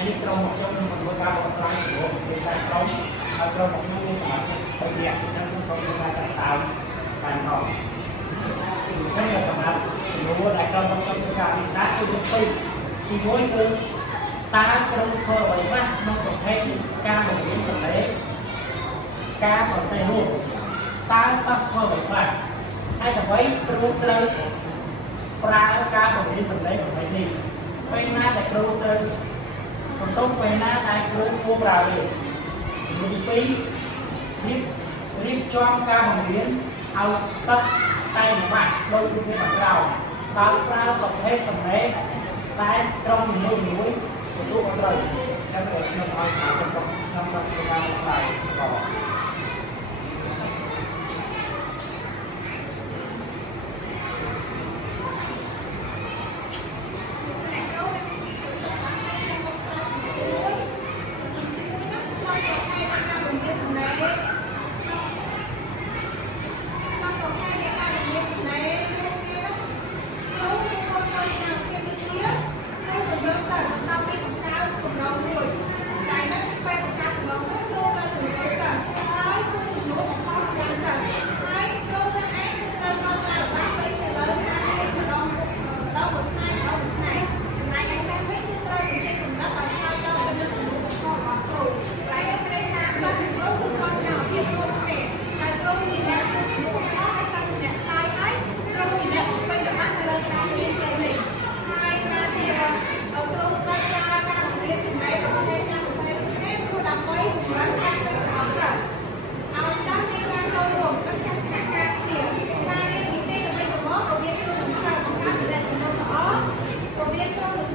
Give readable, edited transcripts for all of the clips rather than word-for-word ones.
ហើយនេះក្រុមរបស់ខ្ញុំនឹងធ្វើការបកស្រាយស្រួលពីសារក្រុមហើយក្រុមរបស់ខ្ញុំមានសមាជិក3នាក់ខ្ញុំសូមធ្វើការតាមបានផងខ្ញុំក៏សម្រាប់ជំនួសដែលក្រុមរបស់ខ្ញុំធ្វើការវិសាគឺមានពីរទី1គឺតើក្រុមធ្វើអ្វីខ្លះក្នុងប្រភេទការបង្រៀនសម្លេងការសរសេររូបតើសិស្សធ្វើអ្វីខ្លះហើយដើម្បីគ្រូត្រូវប្រើការបង្រៀនសម្លេងប្រភេទនេះពេលណាដែលគ្រូត្រូវបន្ទុកពេលណាដែលគ្រូគួរប្រើវាជំនួសទី2រៀបចំការបង្រៀនឲ្យសិស្សតែមួយដូចរូបភាពខាងក្រោមបើប្រើប្រភេទសម្លេងតែក្រុមនីមួយៗទទួលខុសត្រូវចាំតែខ្ញុំឲ្យស្មារតីខ្ញុំត្រូវធ្វើការស្រាយបន្តHãy subscribe cho kênh Ghiền Mì Gõ để không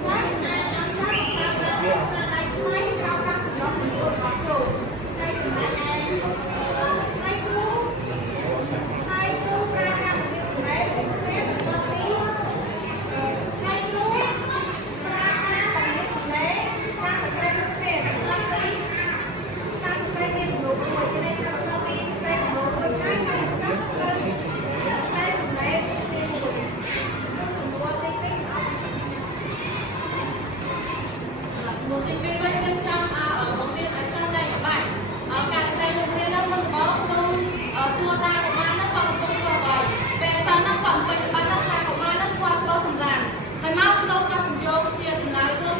bỏ lỡ